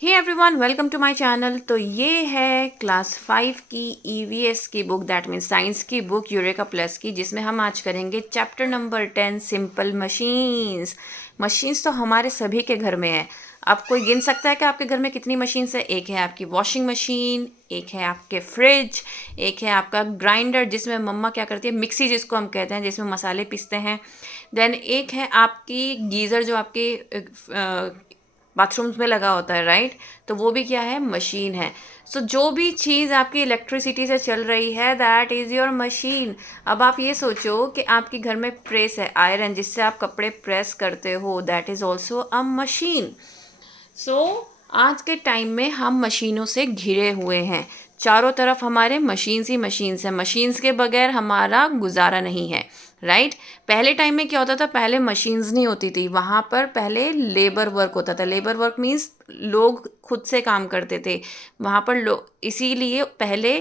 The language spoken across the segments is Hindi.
Hey everyone, welcome to my channel. तो ये है क्लास 5 की ईवीएस की बुक, दैट मीन्स साइंस की बुक यूरेका प्लस की, जिसमें हम आज करेंगे chapter number 10 simple machines. Machines तो हमारे सभी के घर में है। अब कोई गिन सकता है कि आपके घर में कितनी मशीन्स है? एक है आपकी वॉशिंग मशीन, एक है आपके फ्रिज, एक है आपका ग्राइंडर जिसमें मम्मा क्या करती है, मिक्सी जिसको हम कहते हैं, जिसमें मसाले पीसते हैं। देन एक है आपकी गीज़र जो आपकी बाथरूम्स में लगा होता है, राइट? तो वो भी क्या है? मशीन है। सो जो भी चीज़ आपकी इलेक्ट्रिसिटी से चल रही है, दैट इज़ योर मशीन। अब आप ये सोचो कि आपके घर में प्रेस है, आयरन जिससे आप कपड़े प्रेस करते हो, that is also a machine. So आज के टाइम में हम मशीनों से घिरे हुए हैं। चारों तरफ हमारे मशीन्स ही मशीन्स हैं। मशीन्स के बगैर हमारा गुजारा नहीं है, राइट? पहले टाइम में क्या होता था? पहले मशीन्स नहीं होती थी, वहाँ पर पहले लेबर वर्क होता था। लेबर वर्क मीन्स लोग खुद से काम करते थे वहाँ पर। लोग इसीलिए पहले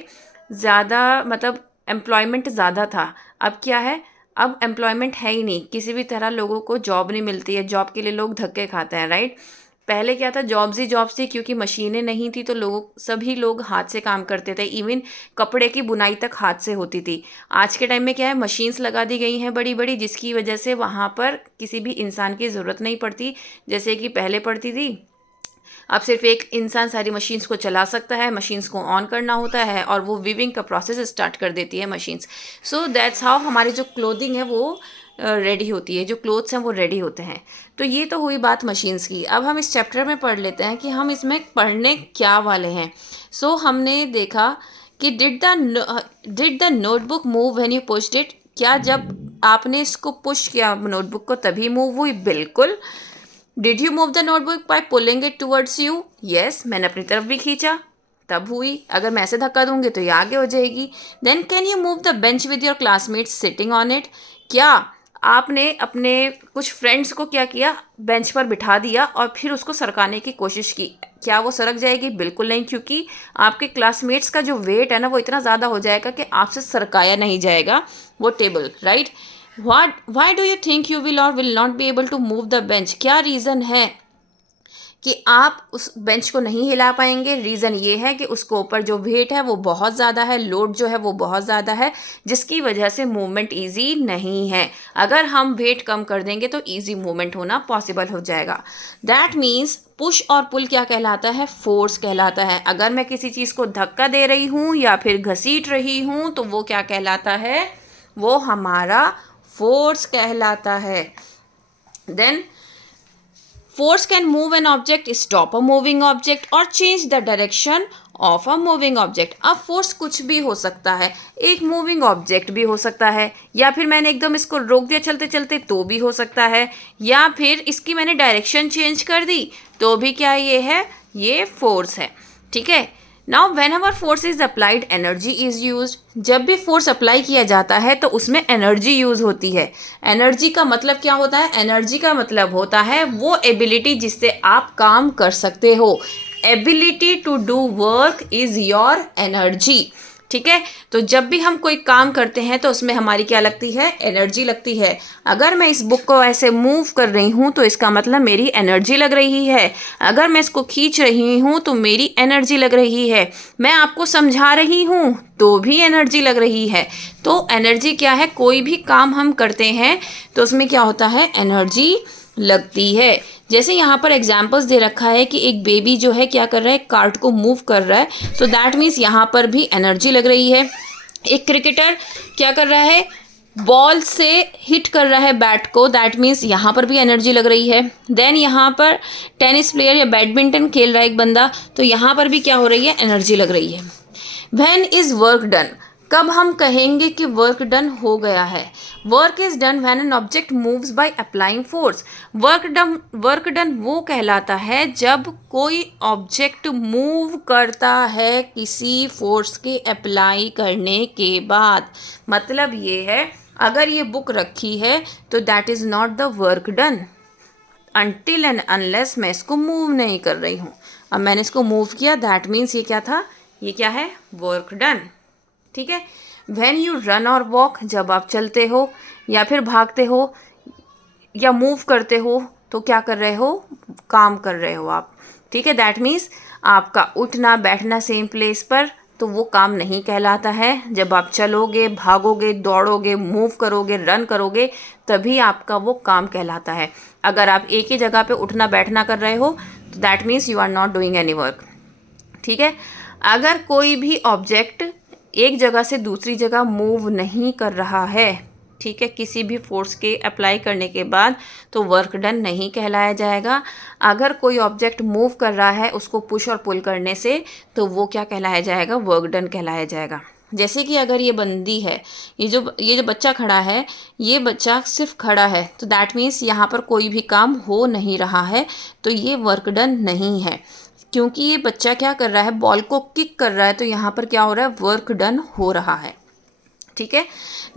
ज़्यादा मतलब एम्प्लॉयमेंट ज़्यादा था। अब क्या है? अब एम्प्लॉयमेंट है ही नहीं, किसी भी तरह लोगों को जॉब नहीं मिलती है। जॉब के लिए लोग धक्के खाते हैं, राइट? पहले क्या था? जॉब्स ही जॉब्स थी, क्योंकि मशीनें नहीं थी तो सभी लोग हाथ से काम करते थे। इवन कपड़े की बुनाई तक हाथ से होती थी। आज के टाइम में क्या है? मशीन्स लगा दी गई हैं बड़ी बड़ी, जिसकी वजह से वहाँ पर किसी भी इंसान की ज़रूरत नहीं पड़ती जैसे कि पहले पड़ती थी। अब सिर्फ एक इंसान सारी मशीन्स को चला सकता है, मशीन्स को ऑन करना होता है और वो वीविंग का प्रोसेस स्टार्ट कर देती है मशीन्स। सो दैट्स हाउ हमारी जो क्लोथिंग है वो रेडी होती है, जो क्लोथ्स हैं वो रेडी होते हैं। तो ये तो हुई बात मशीन्स की। अब हम इस चैप्टर में पढ़ लेते हैं कि हम इसमें पढ़ने क्या वाले हैं। सो हमने देखा कि did the notebook move when you pushed it? क्या जब आपने इसको पुश किया नोटबुक को तभी मूव हुई? बिल्कुल। Did you move the notebook by pulling it towards you? Yes, मैंने अपनी तरफ भी खींचा तब हुई। अगर मैं ऐसे धक्का दूंगी तो ये आगे हो जाएगी। Then can you move the bench with your classmates sitting on it? क्या आपने अपने कुछ फ्रेंड्स को क्या किया? बेंच पर बिठा दिया और फिर उसको सरकाने की कोशिश की। क्या वो सरक जाएगी? बिल्कुल नहीं, क्योंकि आपके क्लासमेट्स का जो वेट है ना, वो इतना ज़्यादा हो जाएगा कि आपसे सरकाया नहीं जाएगा वो table, right? Why do you think you will और will not be able to move the bench? क्या रीज़न है कि आप उस बेंच को नहीं हिला पाएंगे? रीज़न ये है कि उसके ऊपर जो वेट है वो बहुत ज़्यादा है, लोड जो है वो बहुत ज़्यादा है, जिसकी वजह से मूवमेंट ईजी नहीं है। अगर हम वेट कम कर देंगे तो ईजी मूवमेंट होना पॉसिबल हो जाएगा। दैट मीन्स पुश और पुल क्या कहलाता है? फोर्स कहलाता है। अगर मैं किसी चीज़ को धक्का दे रही हूँ या फिर घसीट रही हूँ तो वो क्या कहलाता है? वो हमारा फोर्स कहलाता है। Then force can move an object, stop a moving object और change the direction of a moving object। अब फोर्स कुछ भी हो सकता है, एक मूविंग ऑब्जेक्ट भी हो सकता है, या फिर मैंने एकदम इसको रोक दिया चलते चलते तो भी हो सकता है, या फिर इसकी मैंने डायरेक्शन चेंज कर दी तो भी क्या ये है? ये फोर्स है, ठीक है। Now when ever force is applied energy is use. जब भी फोर्स अप्लाई किया जाता है तो उसमें एनर्जी यूज होती है। एनर्जी का मतलब क्या होता है? एनर्जी का मतलब होता है वो एबिलिटी जिससे आप काम कर सकते हो। Ability to do work is your energy, ठीक है। तो जब भी हम कोई काम करते हैं तो उसमें हमारी क्या लगती है? एनर्जी लगती है। अगर मैं इस बुक को ऐसे मूव कर रही हूँ तो इसका मतलब मेरी एनर्जी लग रही है। अगर मैं इसको खींच रही हूँ तो मेरी एनर्जी लग रही है। मैं आपको समझा रही हूँ तो भी एनर्जी लग रही है। तो एनर्जी क्या है? कोई भी काम हम करते हैं तो उसमें क्या होता है? एनर्जी लगती है। जैसे यहाँ पर एग्जाम्पल्स दे रखा है कि एक बेबी जो है क्या कर रहा है? कार्ट को मूव कर रहा है, तो दैट मीन्स यहाँ पर भी एनर्जी लग रही है। एक क्रिकेटर क्या कर रहा है? बॉल से हिट कर रहा है बैट को, दैट मीन्स यहाँ पर भी एनर्जी लग रही है। देन यहाँ पर टेनिस प्लेयर या बैडमिंटन खेल रहा है एक बंदा, तो यहाँ पर भी क्या हो रही है? एनर्जी लग रही है। When is work done? कब हम कहेंगे कि वर्क डन हो गया है? Work is done when an object moves by applying force. Work done वो कहलाता है जब कोई ऑब्जेक्ट मूव करता है किसी फोर्स के अप्लाई करने के बाद। मतलब ये है, अगर ये बुक रखी है तो that is not the work done until and unless मैं इसको मूव नहीं कर रही हूँ। अब मैंने इसको मूव किया, दैट मीन्स ये क्या था? ये क्या है? वर्क डन, ठीक है। व्हेन यू रन और वॉक, जब आप चलते हो या फिर भागते हो या मूव करते हो तो क्या कर रहे हो? काम कर रहे हो आप। ठीक है, दैट मीन्स आपका उठना बैठना सेम प्लेस पर, तो वो काम नहीं कहलाता है। जब आप चलोगे, भागोगे, दौड़ोगे, मूव करोगे, रन करोगे, तभी आपका वो काम कहलाता है। अगर आप एक ही जगह पे उठना बैठना कर रहे हो तो that means you are not doing any work. ठीक है, अगर कोई भी ऑब्जेक्ट एक जगह से दूसरी जगह मूव नहीं कर रहा है, ठीक है, किसी भी फोर्स के अप्लाई करने के बाद, तो वर्क डन नहीं कहलाया जाएगा। अगर कोई ऑब्जेक्ट मूव कर रहा है उसको पुश और पुल करने से, तो वो क्या कहलाया जाएगा, वर्क डन कहलाया जाएगा। जैसे कि अगर ये बंदी है, ये जो बच्चा खड़ा है, ये बच्चा सिर्फ खड़ा है, तो दैट मीन्स यहाँ पर कोई भी काम हो नहीं रहा है, तो ये वर्क डन नहीं है। क्योंकि ये बच्चा क्या कर रहा है, बॉल को किक कर रहा है, तो यहाँ पर क्या हो रहा है, वर्क डन हो रहा है। ठीक है,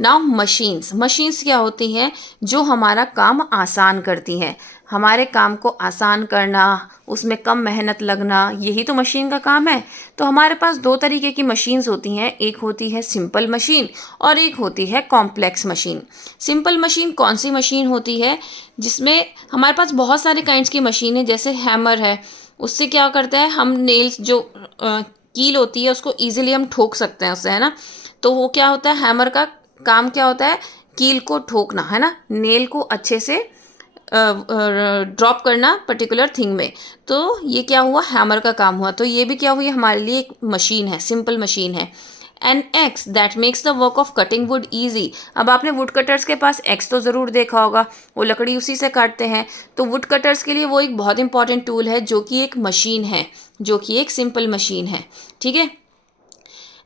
नाउ मशीन्स क्या होती हैं, जो हमारा काम आसान करती हैं। हमारे काम को आसान करना, उसमें कम मेहनत लगना, यही तो मशीन का काम है। तो हमारे पास दो तरीके की मशीन्स होती हैं, एक होती है सिंपल मशीन और एक होती है कॉम्प्लेक्स मशीन। सिंपल मशीन कौन सी मशीन होती है, जिसमें हमारे पास बहुत सारे काइंड्स की मशीन है। जैसे हैमर है, उससे क्या करता है, हम नेल्स जो कील होती है उसको ईजिली हम ठोक सकते हैं उससे, है ना। तो वो क्या होता है, हैमर का काम क्या होता है, कील को ठोकना, है ना, नेल को अच्छे से ड्रॉप करना पर्टिकुलर थिंग में। तो ये क्या हुआ, हैमर का काम हुआ। तो ये भी क्या हुई, हमारे लिए एक मशीन है, सिंपल मशीन है। An axe that makes the work of cutting wood easy. अब आपने वुड कटर्स के पास एक्स तो ज़रूर देखा होगा, वो लकड़ी उसी से काटते हैं। तो वुड कटर्स के लिए वो एक बहुत इंपॉर्टेंट टूल है, जो कि एक मशीन है, जो कि एक सिंपल मशीन है। ठीक है,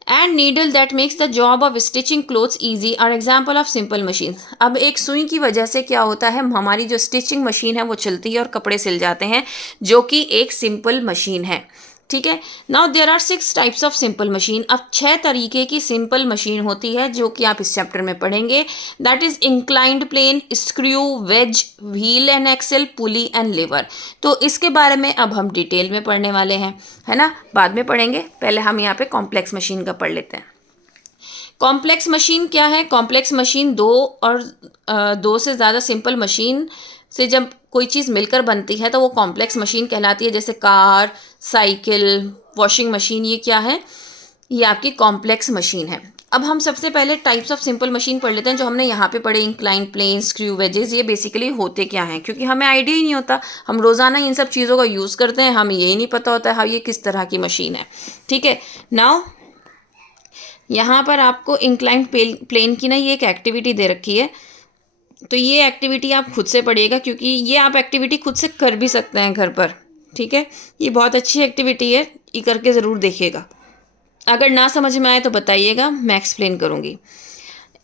and needle that makes the job of stitching clothes easy are example of simple machine. अब एक सुई की वजह से क्या होता है, हमारी जो स्टिचिंग मशीन है वो चलती है और कपड़े सिल जाते हैं, जो कि एक सिंपल मशीन है। ठीक है, now there are 6 types of simple machine. अब 6 तरीके की सिंपल मशीन होती है, जो कि आप इस चैप्टर में पढ़ेंगे। That is inclined plane, screw, wedge, wheel and axle, pulley and lever. तो इसके बारे में अब हम डिटेल में पढ़ने वाले हैं, है ना, बाद में पढ़ेंगे। पहले हम यहाँ पे कॉम्प्लेक्स मशीन का पढ़ लेते हैं। कॉम्प्लेक्स मशीन क्या है, कॉम्प्लेक्स मशीन दो से ज़्यादा सिंपल मशीन से जब कोई चीज़ मिलकर बनती है तो वो कॉम्प्लेक्स मशीन कहलाती है। जैसे कार, साइकिल, वॉशिंग मशीन, ये क्या है, ये आपकी कॉम्प्लेक्स मशीन है। अब हम सबसे पहले टाइप्स ऑफ सिंपल मशीन पढ़ लेते हैं, जो हमने यहाँ पे पढ़े, इंक्लाइन प्लेन, स्क्रू, वेजेस। ये बेसिकली होते क्या हैं, क्योंकि हमें आइडिया ही नहीं होता, हम रोज़ाना इन सब चीज़ों का यूज़ करते हैं, हमें यही नहीं पता होता है हाँ ये किस तरह की मशीन है। ठीक है, नाउ यहाँ पर आपको इंक्लाइन प्लेन की ना ये एक एक्टिविटी दे रखी है, तो ये एक्टिविटी आप खुद से पढ़िएगा, क्योंकि ये आप एक्टिविटी खुद से कर भी सकते हैं घर पर। ठीक है, ये बहुत अच्छी एक्टिविटी है, ये करके ज़रूर देखिएगा। अगर ना समझ में आए तो बताइएगा, मैं एक्सप्लेन करूँगी।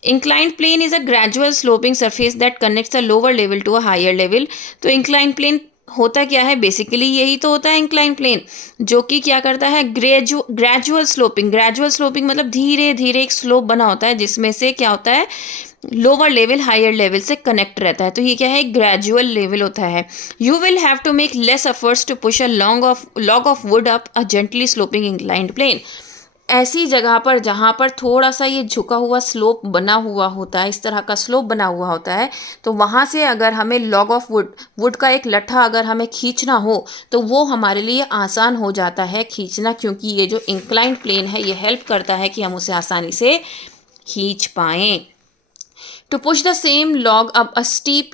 Inclined plane is a gradual sloping surface that connects a lower level to a higher level. तो इंक्लाइंड प्लेन होता क्या है, बेसिकली यही तो होता है इंक्लाइन प्लेन, जो कि क्या करता है, ग्रेजुअल स्लोपिंग मतलब धीरे धीरे एक स्लोप बना होता है, जिसमें से क्या होता है, लोअर लेवल हायर लेवल से कनेक्ट रहता है। तो ये क्या है, ग्रेजुअल लेवल होता है। You will have to make less efforts to push a log of wood up a gently sloping inclined plane. ऐसी जगह पर जहाँ पर थोड़ा सा ये झुका हुआ स्लोप बना हुआ होता है, इस तरह का स्लोप बना हुआ होता है, तो वहाँ से अगर हमें लॉग ऑफ वुड का एक लट्ठा अगर हमें खींचना हो, तो वो हमारे लिए आसान हो जाता है खींचना, क्योंकि ये जो इंक्लाइंड प्लेन है ये हेल्प करता है कि हम उसे आसानी से खींच पाएँ। To push the same log up a steep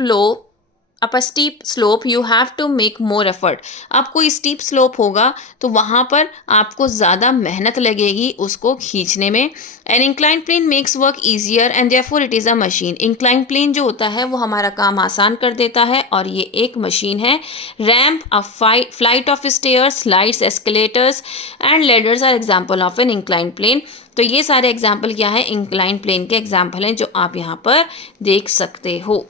slope you have to make more effort। अब कोई स्टीप स्लोप होगा तो वहाँ पर आपको ज़्यादा मेहनत लगेगी उसको खींचने में। An incline plane makes work easier and therefore it is a machine. Incline plane जो होता है वो हमारा काम आसान कर देता है और ये एक मशीन है। Ramp, a flight of stairs, slides, escalators and ladders are example of an incline plane. तो ये सारे एग्जाम्पल क्या है, इंक्लाइन प्लेन के एग्जाम्पल हैं, जो आप यहाँ पर देख सकते हो।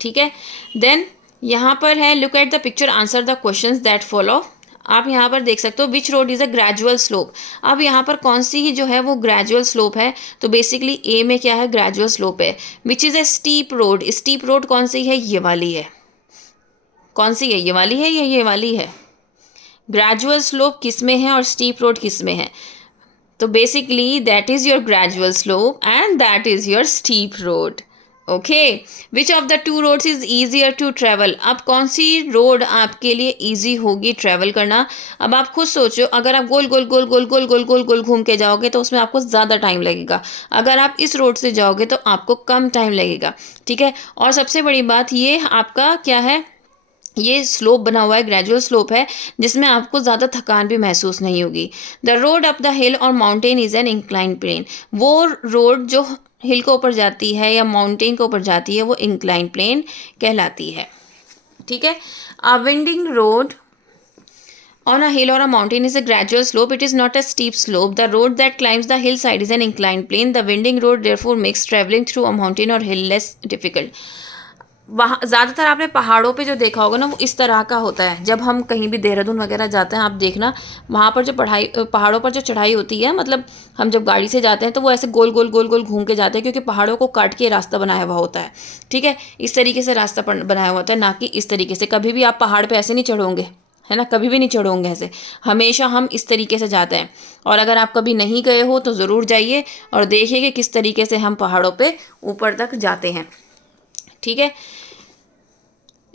ठीक है, देन यहाँ पर है, look at the picture, answer the questions that follow. आप यहाँ पर देख सकते हो, विच road is a gradual slope. अब यहाँ पर कौन सी ही जो है वो ग्रेजुअल स्लोप है, तो बेसिकली ए में क्या है, ग्रेजुअल स्लोप है। Which is a steep road, steep road कौन सी है, ये वाली है। कौन सी है, ये वाली है या ये वाली है। ग्रेजुअल स्लोप किस में है और स्टीप रोड किस में है, तो basically that is your gradual slope and that is your steep road. Okay, which of the two roads is easier to travel, अब कौन सी रोड आपके लिए ईजी होगी ट्रेवल करना। अब आप खुद सोचो, अगर आप गोल गोल गोल गोल गोल गोल गोल गोल घूम के जाओगे तो उसमें आपको ज़्यादा टाइम लगेगा, अगर आप इस रोड से जाओगे तो आपको कम टाइम लगेगा। ठीक है, और सबसे बड़ी बात ये आपका क्या है, ये स्लोप बना हुआ है, ग्रेजुअल स्लोप है, जिसमें आपको ज़्यादा थकान भी महसूस नहीं होगी। The road up the hill और mountain is an incline plane, वो रोड जो हिल के ऊपर जाती है या माउंटेन के ऊपर जाती है वो इंक्लाइन प्लेन कहलाती है। ठीक है, a winding road on a hill or a mountain is a gradual slope. It is not a steep slope. The road that climbs the hillside is an inclined plane. The winding road therefore makes traveling through a mountain or hill less difficult. वहाँ ज़्यादातर आपने पहाड़ों पे जो देखा होगा ना वो इस तरह का होता है। जब हम कहीं भी देहरादून वगैरह जाते हैं, आप देखना वहाँ पर जो पहाड़ों पर जो चढ़ाई होती है, मतलब हम जब गाड़ी से जाते हैं तो वो ऐसे गोल गोल गोल गोल घूम के जाते हैं, क्योंकि पहाड़ों को काट के रास्ता बनाया हुआ होता है। ठीक है, इस तरीके से रास्ता बनाया हुआ होता है, ना कि इस तरीके से। कभी भी आप पहाड़ पर ऐसे नहीं चढ़ोगे, है ना, कभी भी नहीं चढ़ोगे ऐसे, हमेशा हम इस तरीके से जाते हैं। और अगर आप कभी नहीं गए हो तो ज़रूर जाइए और देखिए कि किस तरीके से हम पहाड़ों पे ऊपर तक जाते हैं। ठीक है,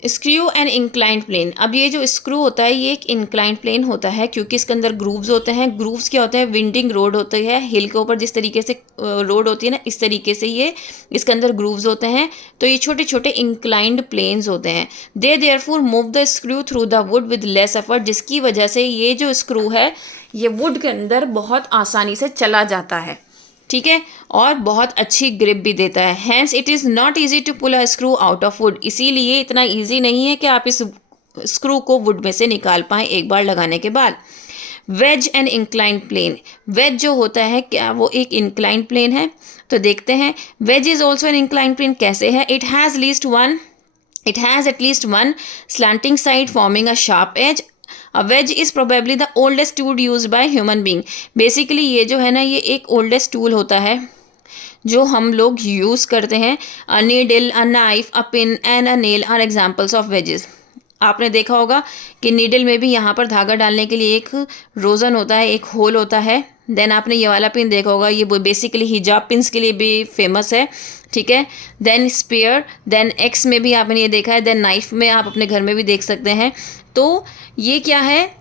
स्क्रू एंड इंक्लाइंड प्लेन, अब ये जो स्क्रू होता है ये एक इंक्लाइंड प्लेन होता है, क्योंकि इसके अंदर ग्रूव्स होते हैं। ग्रूव्स क्या होते हैं, विंडिंग रोड होती है, हिल के ऊपर जिस तरीके से रोड होती है ना, इस तरीके से ये इसके अंदर ग्रूव्स होते हैं, तो ये छोटे छोटे इंक्लाइंड प्लेन्स होते हैं। They therefore move the screw through the wood with less effort, जिसकी वजह से ये जो स्क्रू है ये वुड के अंदर बहुत आसानी से चला जाता है। ठीक है, और बहुत अच्छी ग्रिप भी देता है। Hence it is not easy to pull a screw out of wood, इसीलिए इतना ईजी नहीं है कि आप इस स्क्रू को वुड में से निकाल पाएँ एक बार लगाने के बाद। Wedge and incline plane, wedge जो होता है क्या वो एक इंक्लाइन प्लेन है, तो देखते हैं। Wedge is also an incline plane, कैसे है, it has at least one slanting side forming a sharp edge. A wedge is probably the oldest tool used by human being. Basically ये जो है ना ये एक ओल्डेस्ट टूल होता है जो हम लोग यूज़ करते हैं। A needle, a knife, a pin and a nail are examples of wedges. आपने देखा होगा कि नीडल में भी यहाँ पर धागा डालने के लिए एक रोज़न होता है, एक होल होता है। देन आपने ये वाला पिन देखा होगा, ये बेसिकली हिजाब पिन्स के लिए भी फेमस है। ठीक है, देन स्पेयर, देन एक्स में भी आपने ये देखा है, देन नाइफ में आप अपने घर में भी देख सकते हैं। तो ये क्या है,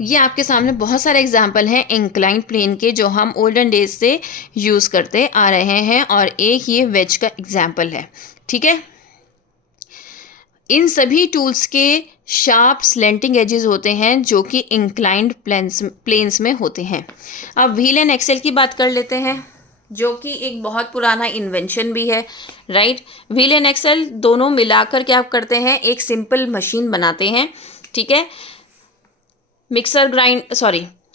ये आपके सामने बहुत सारे एग्जाम्पल हैं इंक्लाइन प्लेन के जो हम ओल्डन डेज से यूज़ करते आ रहे हैं, और एक ये वेज का एग्जाम्पल है। ठीक है, इन सभी टूल्स के शार्प स्लेंटिंग एजेस होते हैं जो कि इंक्लाइंड प्लेन्स में होते हैं। अब व्हील एंड एक्सेल की बात कर लेते हैं, जो कि एक बहुत पुराना इन्वेंशन भी है, राइट। व्हील एंड एक्सेल दोनों मिलाकर क्या करते हैं, एक सिंपल मशीन बनाते हैं। ठीक है,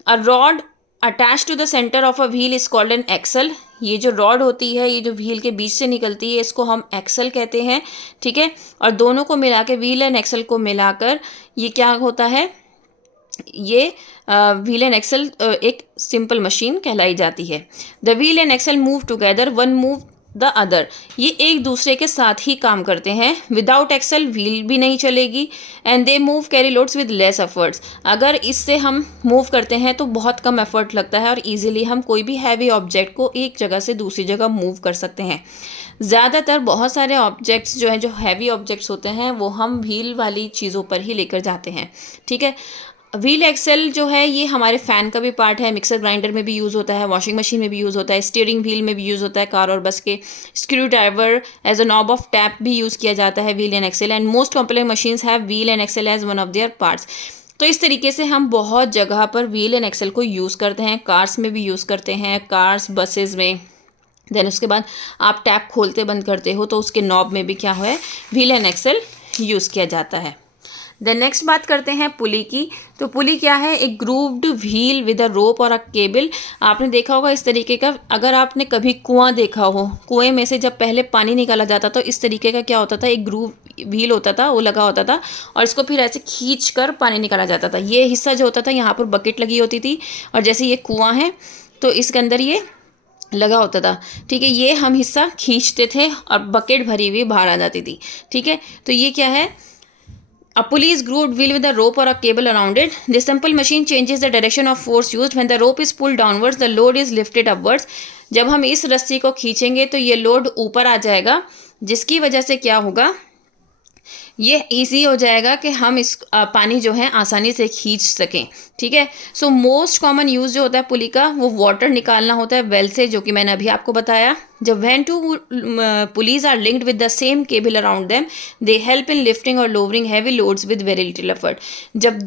a rod attach to the centre of a wheel is called an axle. ये जो रॉड होती है, ये जो व्हील के बीच से निकलती है, इसको हम एक्सल कहते हैं। ठीक है, और दोनों को मिला के, व्हील एंड एक्सल को मिलाकर ये क्या होता है, ये व्हील एंड एक्सल एक सिंपल मशीन कहलाई जाती है। The wheel and axle move together, one move the other, ये एक दूसरे के साथ ही काम करते हैं। विदाउट एक्सल व्हील भी नहीं चलेगी। And they move carry loads with less efforts, अगर इससे हम मूव करते हैं तो बहुत कम एफर्ट लगता है और इजीली हम कोई भी हैवी ऑब्जेक्ट को एक जगह से दूसरी जगह मूव कर सकते हैं। ज़्यादातर बहुत सारे ऑब्जेक्ट्स जो हैं, जो हैवी ऑब्जेक्ट्स होते हैं, वो हम व्हील वाली चीज़ों पर ही लेकर जाते हैं। ठीक है, व्हील एक्सेल जो है ये हमारे फ़ैन का भी पार्ट है, मिक्सर ग्राइंडर में भी यूज़ होता है, वॉशिंग मशीन में भी यूज़ होता है, स्टीयरिंग व्हील में भी यूज़ होता है, कार और बस के। Screwdriver as a knob of tap भी यूज़ किया जाता है wheel and axle. And most complex machines have wheel and axle as one of their parts. तो इस तरीके से हम बहुत जगह पर व्हील एंड एक्सेल को यूज़ करते हैं। कार्स में भी यूज़ करते हैं, कार्स, बसेज में। देन उसके बाद आप टैप खोलते बंद करते हो तो उसके नॉब में भी क्या है, व्हील एंड एक्सेल यूज़ किया जाता है। देन नेक्स्ट बात करते हैं पुली की। तो पुली क्या है, एक ग्रूव्ड व्हील विद अ रोप और अ केबल। आपने देखा होगा इस तरीके का, अगर आपने कभी कुआं देखा हो, कुएं में से जब पहले पानी निकाला जाता तो इस तरीके का क्या होता था, एक ग्रूव व्हील होता था, वो लगा होता था, और इसको फिर ऐसे खींच कर पानी निकाला जाता था। ये हिस्सा जो होता था, यहाँ पर बकेट लगी होती थी, और जैसे ये कुआं है तो इसके अंदर ये लगा होता था। ठीक है, ये हम हिस्सा खींचते थे और बकेट भरी हुई बाहर आ जाती थी। ठीक है, तो ये क्या है, a pulley is grooved wheel with a rope or a cable around it. This simple machine changes the direction of force used. When the rope is pulled downwards, the load is lifted upwards. जब हम इस रस्सी को खींचेंगे तो ये लोड ऊपर आ जाएगा, जिसकी वजह से क्या होगा, ये इजी हो जाएगा कि हम इस पानी जो है आसानी से खींच सकें। ठीक है, सो मोस्ट कॉमन यूज़ जो होता है पुली का, वो वाटर निकालना होता है वेल से, जो कि मैंने अभी आपको बताया। जब when two pulleys are linked with the same cable around them, they help in lifting और lowering heavy loads with very little effort. जब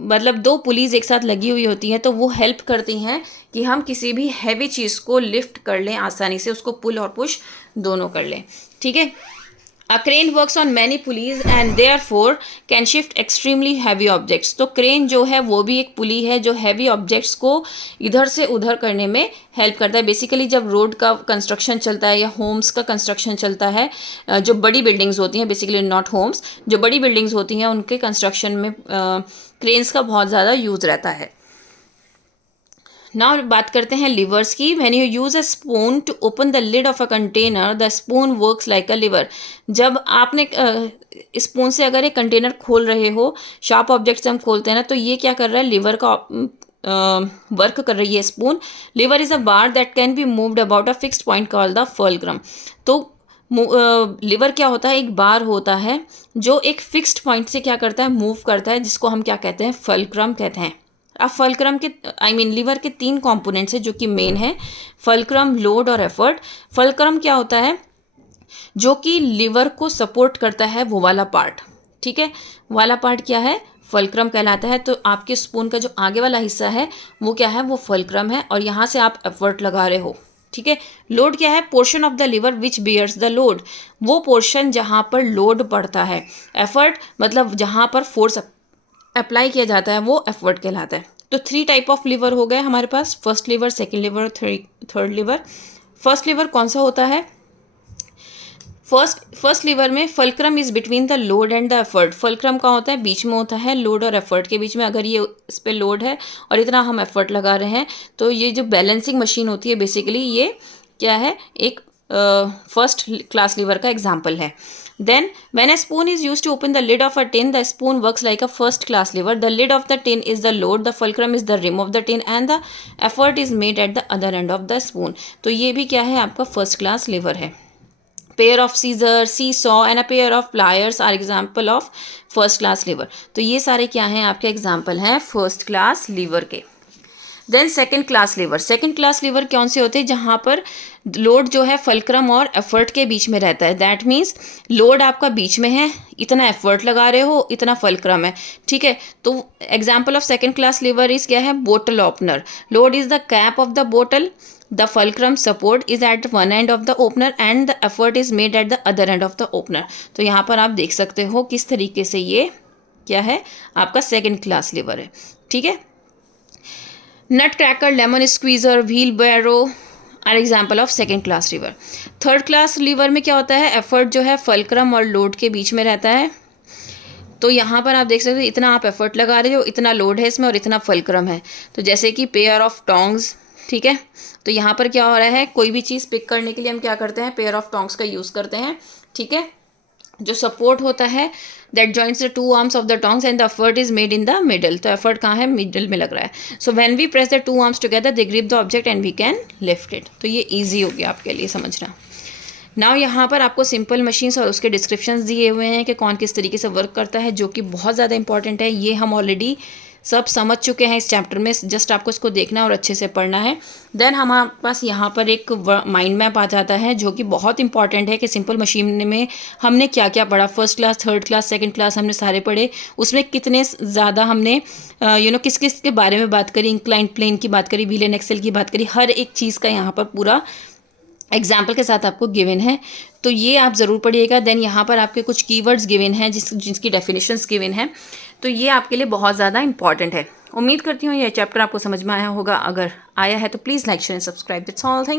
मतलब दो पुलीज एक साथ लगी हुई होती हैं तो वो हेल्प करती हैं कि हम किसी भी हैवी चीज़ को लिफ्ट कर लें आसानी से, उसको पुल और पुश दोनों कर लें। ठीक है, A crane works on many pulleys and therefore can shift extremely heavy objects. तो क्रेन जो है वो भी एक पुली है जो हैवी ऑब्जेक्ट्स को इधर से उधर करने में हेल्प करता है। बेसिकली जब रोड का कंस्ट्रक्शन चलता है या होम्स का कंस्ट्रक्शन चलता है, जो बड़ी बिल्डिंग्स होती हैं, बेसिकली नॉट होम्स, जो बड़ी बिल्डिंग्स होती हैं उनके कंस्ट्रक्शन में क्रेन्स का बहुत ज़्यादा यूज़ रहता है। नाउ बात करते हैं लिवर्स की। When you use a spoon to open the lid of a container, the spoon works like a lever. जब आपने स्पून से अगर एक कंटेनर खोल रहे हो, शार्प ऑब्जेक्ट से हम खोलते हैं ना, तो ये क्या कर रहा है, लिवर का वर्क कर रही है spoon. Liver is a bar that can be moved about a fixed point called the fulcrum. तो लिवर क्या होता है, एक बार होता है जो एक फिक्स्ड पॉइंट से क्या करता है, मूव करता है, जिसको हम क्या कहते हैं, फुलक्रम कहते हैं। अब फुलक्रम के लिवर के 3 कंपोनेंट्स है जो कि मेन है, फुलक्रम, लोड और एफर्ट। फुलक्रम क्या होता है, जो कि लिवर को सपोर्ट करता है, वो वाला पार्ट। ठीक है, वाला पार्ट क्या है, फुलक्रम कहलाता है। तो आपके स्पून का जो आगे वाला हिस्सा है वो क्या है, वो फुलक्रम है, और यहाँ से आप एफर्ट लगा रहे हो। ठीक है, लोड क्या है, portion of the lever which bears the load, वो पोर्शन जहाँ पर लोड पड़ता है। एफर्ट मतलब जहाँ पर फोर्स अप्लाई किया जाता है, वो एफर्ट कहलाता है। तो 3 टाइप ऑफ लिवर हो गए हमारे पास, first lever, second lever, third lever. First lever कौन सा होता है, फर्स्ट लिवर में fulcrum is between the load and the effort. Fulcrum का होता है बीच में होता है, लोड और एफर्ट के बीच में। अगर ये इस पे लोड है और इतना हम एफर्ट लगा रहे हैं, तो ये जो बैलेंसिंग मशीन होती है, बेसिकली ये क्या है, एक फर्स्ट क्लास लिवर का एग्जाम्पल है। Then, when a spoon is used to open the lid of a tin, the spoon works like a first class lever. The lid of the tin is the load, the fulcrum is the rim of the tin, and the effort is made at the other end of the spoon. तो ये भी क्या है, आपका first class lever है। Pair of scissors, seesaw and a pair of pliers are example of first class lever. तो ये सारे क्या हैं, आपके एग्जाम्पल हैं फर्स्ट क्लास लीवर के। Then second class lever. Second class lever कौन से होते हैं, जहाँ पर लोड जो है फुलक्रम और एफर्ट के बीच में रहता है। दैट मीन्स लोड आपका बीच में है, इतना एफर्ट लगा रहे हो, इतना फुलक्रम है। ठीक है, तो example of second class lever is क्या है, bottle opener. Load is the cap of the bottle, the fulcrum support is at one end of the opener and the effort is made at the other end of the opener. तो यहाँ पर आप देख सकते हो किस तरीके से ये क्या है, आपका सेकेंड क्लास लीवर है। ठीक है, nutcracker, lemon squeezer, wheelbarrow are example of second class lever. Third class lever में क्या होता है, एफर्ट जो है फुलक्रम और लोड के बीच में रहता है। तो यहाँ पर आप देख सकते हो, इतना आप एफर्ट लगा रहे हो, इतना लोड है इसमें और इतना फुलक्रम है। तो जैसे कि पेयर ऑफ टोंग्स, ठीक है, तो यहाँ पर क्या हो रहा है, कोई भी चीज़ पिक करने के लिए हम क्या करते हैं, पेयर ऑफ टोंग्स का यूज़ करते हैं। ठीक है, जो सपोर्ट होता है that joints the 2 arms of the tongs and the effort is made in the middle. तो एफर्ट कहाँ है, मिडल में लग रहा है। So when we press the 2 arms together they grip the object and we can lift it. तो ये ईजी हो गया आपके लिए समझना। नाउ यहाँ पर आपको सिंपल मशीन्स और उसके डिस्क्रिप्शंस दिए हुए हैं कि कौन किस तरीके से वर्क करता है, जो कि बहुत ज़्यादा इंपॉर्टेंट है। ये हम ऑलरेडी सब समझ चुके हैं इस चैप्टर में, जस्ट आपको इसको देखना और अच्छे से पढ़ना है। देन हमारे पास यहाँ पर एक माइंड मैप आ जाता है, जो कि बहुत इंपॉर्टेंट है कि सिंपल मशीन में हमने क्या क्या पढ़ा, first class, third class, second class हमने सारे पढ़े। उसमें कितने ज़्यादा हमने किस किस के बारे में बात करी, इंक्लाइंड प्लेन की बात करी, व्हील एंड एक्सेल की बात करी, हर एक चीज़ का यहाँ पर पूरा एग्जाम्पल के साथ आपको गिवन है। तो ये आप ज़रूर पढ़िएगा। देन यहाँ पर आपके कुछ कीवर्ड्स गिवन हैं जिसकी डेफिनेशंस गिवन हैं। तो ये आपके लिए बहुत ज़्यादा इंपॉर्टेंट है। उम्मीद करती हूँ ये चैप्टर आपको समझ में आया होगा। अगर आया है तो please like share and subscribe. That's all. Thank you.